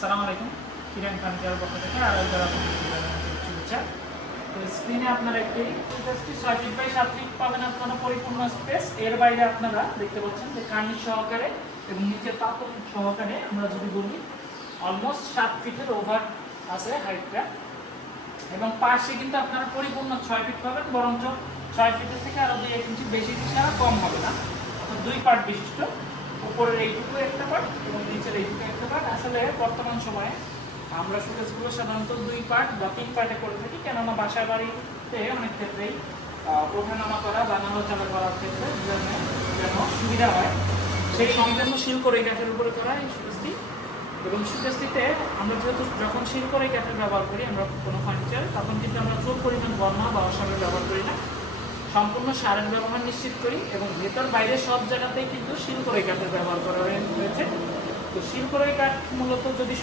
আসসালামু আলাইকুম, কিরণ ফার্নিচারের পক্ষ থেকে আরও যারা শুভেচ্ছা। তো স্ক্রিনে আপনারা একটি 6 ফিট বাই 7 ফিট পাবেন আপনারা পরিপূর্ণ স্পেস। এর বাইরে আপনারা দেখতে পাচ্ছেন যে কার্নিশ সহকারে এবং নিচে পাথর সহকারে আমরা যদি বলি অলমোস্ট 7 ফিটের ওভার আছে হাইটটা, এবং পাশে কিন্তু আপনারা পরিপূর্ণ 6 ফিট পাবেন, বরঞ্চ 6 ফিটের থেকে আরও 2-1 ইঞ্চি বেশি ছাড়া কম হবে না। অর্থাৎ 2 পার্ট বিশিষ্ট, উপরের এইটুকু একটা পার্ট এবং নিচের এইটুকু একটা পার্ট। আসলে বর্তমান সময়ে আমরা সুকেসগুলো সাধারণত 2 পার্ট বা 3 পার্টে করে থাকি, কেননা বাসা বাড়িতে অনেক ক্ষেত্রেই ওঠানামা করা বা নাড়াচাড়া করার ক্ষেত্রে যেন সুবিধা হয়, সেই সম্পূর্ণ শিলকড়ই কাঠের উপরে করা এই সুকেসটি। এবং সুকেসটিতে আমরা যেহেতু যখন শিলকড়ই কাঠের ব্যবহার করি আমরা কোনো ফার্নিচার, তখন কিন্তু আমরা চোখ পরিমাণ বর্ণা বা অসারের ব্যবহার করি না, সম্পূর্ণ সারের ব্যবহার নিশ্চিত করি। এবং ভেতর বাইরে সব জায়গাতেই কিন্তু শিলকড়ই কাঠের ব্যবহার করা হয়েছে। তো শিলকড়ই কাঠ মূলত যদি